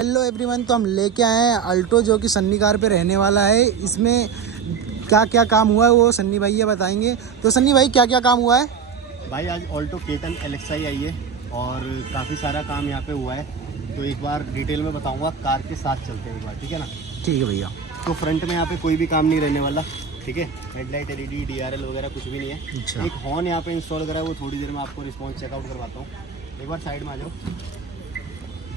Hello everyone, तो हम लेके आए हैं अल्टो जो कि सन्नी कार पे रहने वाला है। इसमें क्या क्या काम हुआ है वो सन्नी भैया बताएंगे। तो सन्नी भाई क्या क्या काम हुआ है? भाई आज ऑल्टो K10 LXi आई है और काफ़ी सारा काम यहाँ पे हुआ है, तो एक बार डिटेल में बताऊंगा। कार के साथ चलते हैं एक बार, ठीक है ना? ठीक है भैया। तो फ्रंट में यहाँ पे कोई भी काम नहीं रहने वाला, ठीक है। हेडलाइट LED DRL वगैरह कुछ भी नहीं है। अच्छा। एक हॉर्न यहाँ पे इंस्टॉल करा है, वो थोड़ी देर में आपको रिस्पॉन्स चेकआउट करवाता हूँ। एक बार साइड में आ जाओ।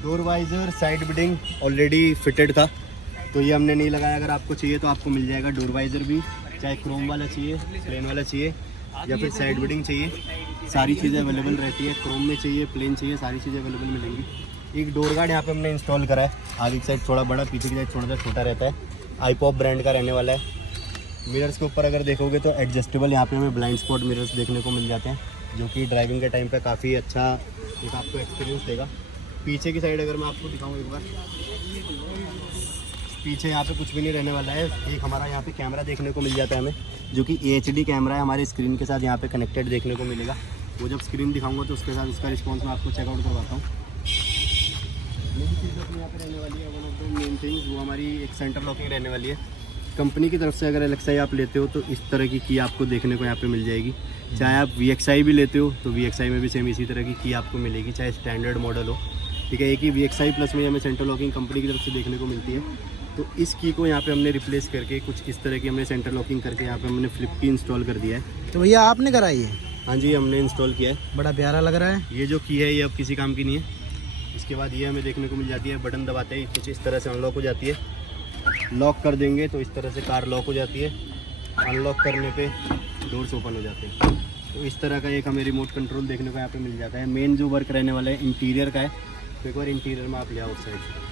Door visor side beading already fitted था, तो ये हमने नहीं लगाया। अगर आपको चाहिए तो आपको मिल जाएगा डोर वाइजर भी, चाहे क्रोम वाला चाहिए, प्लेन वाला चाहिए या फिर साइड बिडिंग चाहिए, सारी चीज़ें अवेलेबल रहती है। क्रोम में चाहिए, प्लेन चाहिए, सारी चीज़ें अवेलेबल मिलेंगी। एक डोर गार्ड यहाँ पे हमने इंस्टॉल करा है, आगे की साइड थोड़ा बड़ा, पीछे की साइड थोड़ा सा छोटा रहता है। आईपॉप ब्रांड का रहने वाला है। मिरर्स के ऊपर अगर देखोगे तो एडजस्टेबल यहाँ पे हमें ब्लाइंड स्पॉट मिरर्स देखने को मिल जाते हैं, जो कि ड्राइविंग के टाइम पे काफ़ी अच्छा एक आपको एक्सपीरियंस देगा। पीछे की साइड अगर मैं आपको दिखाऊँ एक बार, पीछे यहाँ पे कुछ भी नहीं रहने वाला है। एक हमारा यहाँ पे कैमरा देखने को मिल जाता है हमें, जो कि HD कैमरा है, हमारे स्क्रीन के साथ यहाँ पे कनेक्टेड देखने को मिलेगा। वो जब स्क्रीन दिखाऊंगा तो उसके साथ उसका रिस्पॉन्स मैं आपको चेकआउट करवाता हूँ। मेन चीज़ अपनी यहाँ पे रहने वाली है, one of the main things, वो हमारी एक सेंटर लॉकिंग रहने वाली है। कंपनी की तरफ से अगर LXi आप लेते हो तो इस तरह की की आपको देखने को यहाँ पे मिल जाएगी। चाहे आप VXi भी लेते हो तो VXi में भी सेम इसी तरह की आपको मिलेगी, चाहे स्टैंडर्ड मॉडल हो, ठीक है। एक ही VXi प्लस में हमें सेंटर लॉकिंग कंपनी की तरफ से देखने को मिलती है। तो इस की को यहाँ पे हमने रिप्लेस करके कुछ इस तरह की हमने सेंटर लॉकिंग करके यहाँ पे हमने फ्लिप की इंस्टॉल कर दिया है। तो भैया आपने कराई है? हाँ जी, हमने इंस्टॉल किया है। बड़ा प्यारा लग रहा है। ये जो की है ये अब किसी काम की नहीं है। इसके बाद ये हमें देखने को मिल जाती है, बटन दबाते ही कुछ इस तरह से अनलॉक हो जाती है। लॉक कर देंगे तो इस तरह से कार लॉक हो जाती है। अनलॉक करने पे डोर्स ओपन हो जाते हैं। तो इस तरह का एक हमें रिमोट कंट्रोल देखने को यहाँ पे मिल जाता है। मेन जो वर्क रहने वाला है इंटीरियर का है, तो एक बार इंटीरियर में आप ले आओ उस साइड से।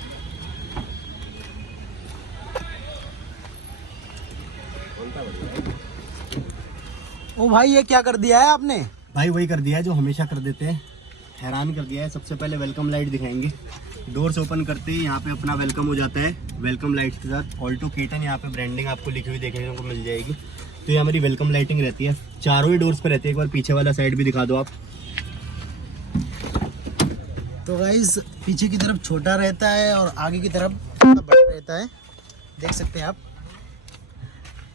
ओ भाई, ये क्या कर दिया है आपने? भाई वही कर दिया है जो हमेशा कर देते हैं, हैरान कर दिया है। सबसे पहले वेलकम लाइट दिखाएंगे। डोर्स ओपन करते ही यहाँ पे अपना वेलकम हो जाता है, वेलकम लाइट के साथ ऑल्टो K10 यहाँ पे ब्रांडिंग आपको लिखी हुई देखने को मिल जाएगी। तो ये हमारी वेलकम लाइटिंग रहती है, चारों ही डोर्स पे रहती है। एक बार पीछे वाला साइड भी दिखा दो आप। तो गाइस, पीछे की तरफ छोटा रहता है और आगे की तरफ बड़ा रहता है, देख सकते हैं आप।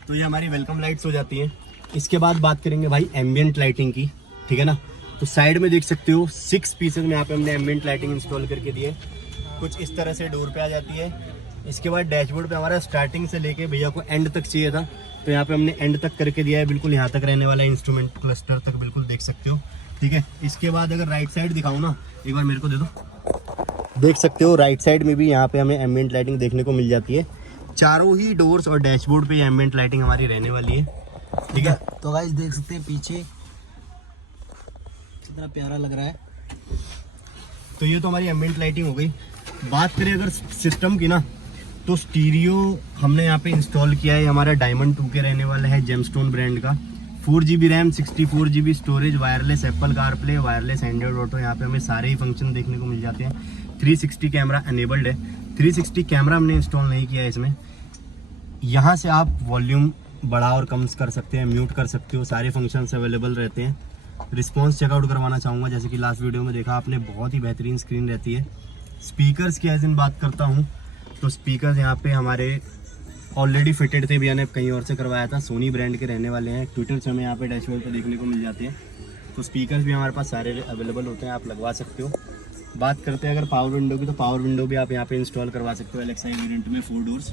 तो ये हमारी वेलकम लाइट्स हो जाती हैं। इसके बाद बात करेंगे भाई एम्बियंट लाइटिंग की, ठीक है ना? तो साइड में देख सकते हो 6 पीसेज में यहाँ पे हमने एम्बियंट लाइटिंग इंस्टॉल करके दी है। कुछ इस तरह से डोर पे आ जाती है। इसके बाद डैशबोर्ड पे हमारा स्टार्टिंग से लेके भैया को एंड तक चाहिए था, तो यहाँ पे हमने एंड तक करके दिया है। बिल्कुल यहाँ तक रहने वाला इंस्ट्रूमेंट क्लस्टर तक बिल्कुल देख सकते हो, ठीक है। इसके बाद अगर राइट साइड दिखाऊँ ना, एक बार मेरे को दे दो। देख सकते हो राइट साइड में भी यहाँ पे हमें एम्बियंट लाइटिंग देखने को मिल जाती है। चारों ही डोर्स और डैशबोर्ड पे एम्बियंट लाइटिंग हमारी रहने वाली है, ठीक है। तो गाइस देख सकते हैं पीछे कितना प्यारा लग रहा है। तो ये तो हमारी एम्बियंट लाइटिंग हो गई। बात करें अगर सिस्टम की ना, तो स्टीरियो हमने यहाँ पे इंस्टॉल किया है। हमारा डायमंड 2 के रहने वाला है, जेमस्टोन ब्रांड का। 4GB RAM, 64GB storage, wireless Apple CarPlay, wireless Android auto, यहाँ पे हमें सारे ही फंक्शन देखने को मिल जाते हैं। 360 कैमरा अनेबल्ड है। 360 कैमरा हमने इंस्टॉल नहीं किया है इसमें। यहाँ से आप वॉल्यूम बढ़ा और कम कर सकते हैं, म्यूट कर सकते हो, सारे फंक्शंस अवेलेबल रहते हैं। रिस्पॉन्स चेकआउट करवाना चाहूँगा, जैसे कि लास्ट वीडियो में देखा आपने, बहुत ही बेहतरीन स्क्रीन रहती है। स्पीकर्स की एज इन बात करता हूँ तो स्पीकर्स यहाँ पे हमारे ऑलरेडी फिटेड थे, भैया ने कहीं और से करवाया था, सोनी ब्रांड के रहने वाले हैं। ट्विटर से हमें यहाँ पे डैशबोर्ड पर देखने को मिल जाते हैं। तो स्पीकर्स भी हमारे पास सारे अवेलेबल होते हैं, आप लगवा सकते हो। बात करते हैं अगर पावर विंडो की, तो पावर विंडो भी आप यहाँ पे इंस्टॉल करवा सकते हो LXi वेरिएंट में, 4 डोर्स।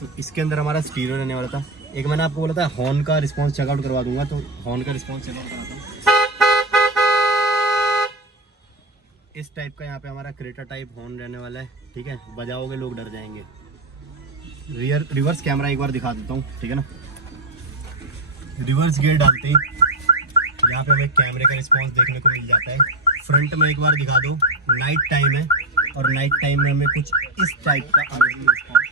तो इसके अंदर हमारा स्टीरियो रहने वाला था। एक मैंने आपको बोला था हॉर्न का रिस्पॉन्स चेकआउट करवा दूंगा, तो हॉर्न का रिस्पॉन्स चेकआउट कराता हूँ। इस टाइप का यहाँ पे हमारा क्रेटा टाइप हॉर्न रहने वाला है, ठीक है। बजाओगे लोग डर जाएंगे। रिवर्स कैमरा एक बार दिखा देता हूँ, ठीक है ना। रिवर्स गियर डालते ही यहाँ पे हमें कैमरे का रिस्पॉन्स देखने को मिल जाता है। फ्रंट में एक बार दिखा दो, नाइट टाइम है और नाइट टाइम में हमें कुछ इस टाइप का अमेजिंग रिस्पॉन्स,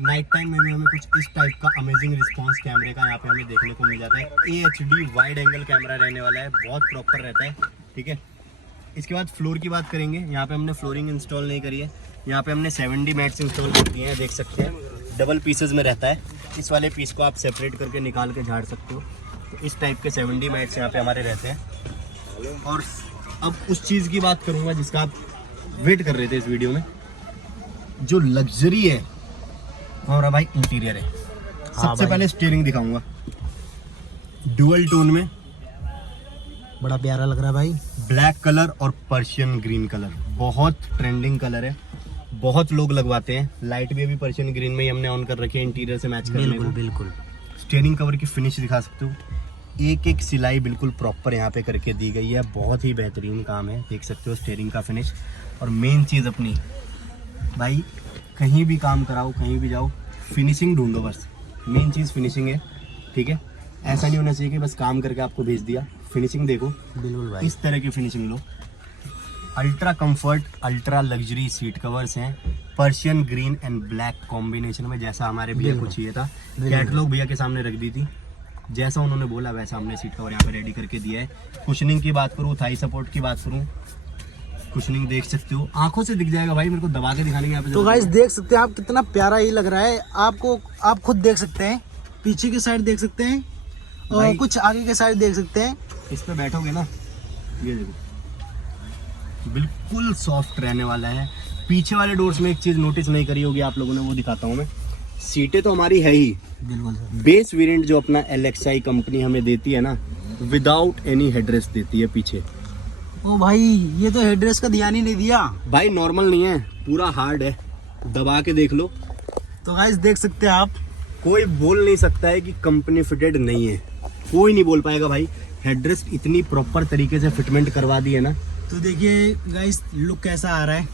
नाइट टाइम में हमें कुछ इस टाइप का अमेजिंग रिस्पॉन्स कैमरे का यहाँ पे हमें देखने को मिल जाता है। HD वाइड एंगल कैमरा रहने वाला है, बहुत प्रॉपर रहता है, ठीक है। इसके बाद फ्लोर की बात करेंगे। यहाँ पे हमने फ्लोरिंग इंस्टॉल नहीं करी है, यहाँ पे हमने 7D मैट्स इंस्टॉल कर दिए हैं, देख सकते हैं। डबल पीसेज में रहता है, इस वाले पीस को आप सेपरेट करके निकाल के झाड़ सकते हो। तो इस टाइप के 7D मैट्स यहाँ पे हमारे रहते हैं। और अब उस चीज़ की बात करूँगा जिसका आप वेट कर रहे थे इस वीडियो में। जो लग्जरी है हमारा भाई इंटीरियर है। सबसे भाई। पहले स्टीयरिंग दिखाऊंगा, डुअल टोन में बड़ा प्यारा लग रहा है भाई। ब्लैक कलर और पर्शियन ग्रीन कलर, बहुत ट्रेंडिंग कलर है, बहुत लोग लगवाते हैं। लाइट भी अभी पर्शियन ग्रीन में ही हमने ऑन कर रखी है इंटीरियर से मैच करने बिल्कुल को। बिल्कुल। स्टीयरिंग कवर की फिनिश दिखा सकते हो, एक एक सिलाई बिल्कुल प्रॉपर यहाँ पे करके दी गई है, बहुत ही बेहतरीन काम है। देख सकते हो स्टीयरिंग का फिनिश। और मेन चीज़ अपनी भाई, कहीं भी काम कराओ, कहीं भी जाओ, फिनिशिंग ढूंढो बस। मेन चीज़ फिनिशिंग है, ठीक है। ऐसा नहीं होना चाहिए कि बस काम करके आपको भेज दिया। फिनिशिंग देखो, बिल्कुल भाई। इस तरह की फिनिशिंग लो। Ultra comfort, ultra luxury seat covers हैं, Persian green and black combination में, जैसा हमारे भैया को चाहिए था। कैटलॉग भैया के सामने रख दी थी, जैसा उन्होंने बोला वैसा हमने सीट कवर यहाँ पे रेडी करके दिया है। कुशनिंग की बात करूँ, थाई सपोर्ट की बात करूँ, कुशनिंग देख सकते हो, आंखों से दिख जाएगा भाई, मेरे को दबा के दिखाने की यहाँ पे तो गाइस देख सकते हैं आप, कितना प्यारा ही लग रहा है आपको। आप खुद देख सकते हैं, पीछे की साइड देख सकते हैं और भाई। कुछ आगे के साइड देख सकते हैं। इस पे बैठोगे ना, ये देखो बिल्कुल सॉफ्ट रहने वाला है। पीछे वाले डोर्स में एक चीज़ नोटिस नहीं करी होगी आप लोगों ने, वो दिखाता हूँ मैं। सीटें तो हमारी है ही, बिल्कुल सर। बेस वेरिएंट जो अपना LXI कंपनी हमें देती है ना, विदाउट एनी हेडरेस्ट देती है पीछे। ओ भाई, ये तो हेडरेस्ट का ध्यान ही नहीं दिया भाई नॉर्मल नहीं है, पूरा हार्ड है, दबा के देख लो। तो गाइस देख सकते हैं आप। कोई बोल नहीं सकता है कि कंपनी फिटेड नहीं है, कोई नहीं बोल पाएगा भाई। हेडरेस्ट इतनी प्रॉपर तरीके से फिटमेंट करवा दी है ना। तो देखिए गाइस, लुक कैसा आ रहा है।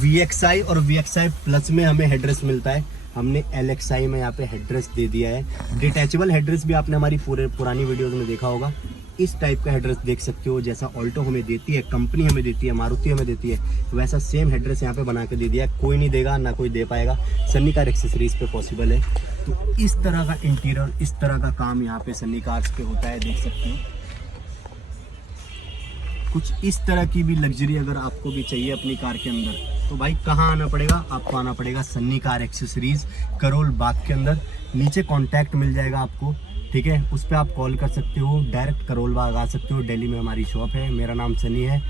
VXI और VXI प्लस में हमें हेडरेस्ट मिलता है, हमने LXI में यहाँ पे हेडरेस्ट दे दिया है। डिटैचेबल हेडरेस्ट भी आपने हमारी पुरानी वीडियोस में देखा होगा। इस टाइप का हेडरेस्ट देख सकते हो, जैसा ऑल्टो हमें देती है, कंपनी हमें देती है, मारुति हमें देती है, वैसा सेम हेडरेस्ट यहाँ पे बना के दे दिया है। कोई नहीं देगा, ना कोई दे पाएगा, सन्नी कार एक्सेसरीज पे पॉसिबल है। तो इस तरह का इंटीरियर, इस तरह का काम यहाँ पे सन्नी कार्स पे होता है, देख सकते हो। कुछ इस तरह की भी लग्जरी अगर आपको भी चाहिए अपनी कार के अंदर, तो भाई कहाँ आना पड़ेगा आपको? आना पड़ेगा सन्नी कार एक्सेसरीज, करोल बाग के अंदर। नीचे कांटेक्ट मिल जाएगा आपको, ठीक है, उस पर आप कॉल कर सकते हो, डायरेक्ट करोल बाग आ सकते हो। दिल्ली में हमारी शॉप है, मेरा नाम सनी है,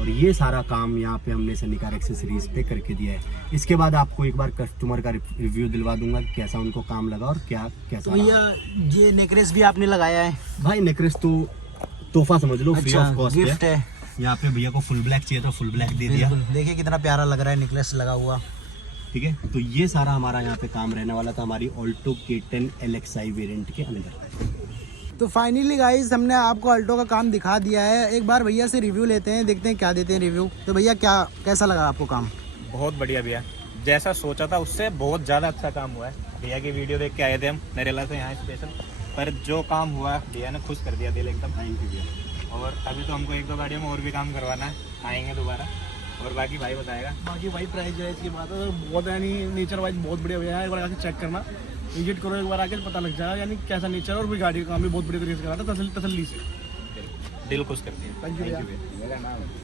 और ये सारा काम यहाँ पे हमने सन्नी कार एक्सेसरीज पे करके दिया है। इसके बाद आपको एक बार कस्टमर का रिव्यू दिलवा दूंगा कि कैसा उनको काम लगा और क्या कैसा। तो भैया ये नेकलेस भी आपने लगाया है? भाई नेकलेस तो तोहफा समझ लो, फ्री अच्छा, ऑफ कॉस्ट गिफ्ट है। यहाँ पे भैया को फुल ब्लैक चाहिए था, फुल ब्लैक दे दिया। बिल्कुल, देखिए कितना प्यारा लग रहा है नेकलेस लगा हुआ, ठीक है। तो ये सारा हमारा यहाँ पे काम रहने वाला था हमारी ऑल्टो K10 LXI वेरिएंट के अंदर। तो फाइनली गाइस, हमने आपको अल्टो का काम दिखा दिया है। एक बार भैया से रिव्यू लेते हैं, देखते हैं क्या देते हैं रिव्यू। तो भैया कैसा लगा आपको काम? बहुत बढ़िया भैया, जैसा सोचा था उससे बहुत ज़्यादा अच्छा काम हुआ है। भैया की वीडियो देख के आए थे हम नरेला से यहाँ स्पेशल, पर जो काम हुआ भैया ने खुश कर दिया दिल एकदम। थैंक यू भैया। और अभी तो हमको 1-2 गाड़ियों में और भी काम करवाना है, आएंगे दोबारा। और बाकी भाई बताएगा। बाकी भाई प्राइस जो है इसकी बात है, बहुत यानी नेचर वाइज बहुत बढ़िया भैया है। एक बार आके चेक करना, विजिट करो एक बार आके, पता लग जाएगा यानी कैसा नेचर है। और भी गाड़ी का काम भी बहुत बढ़िया तरीके से करा था, तसल्ली से। दिल खुश कर दिया। थैंक यू भैया।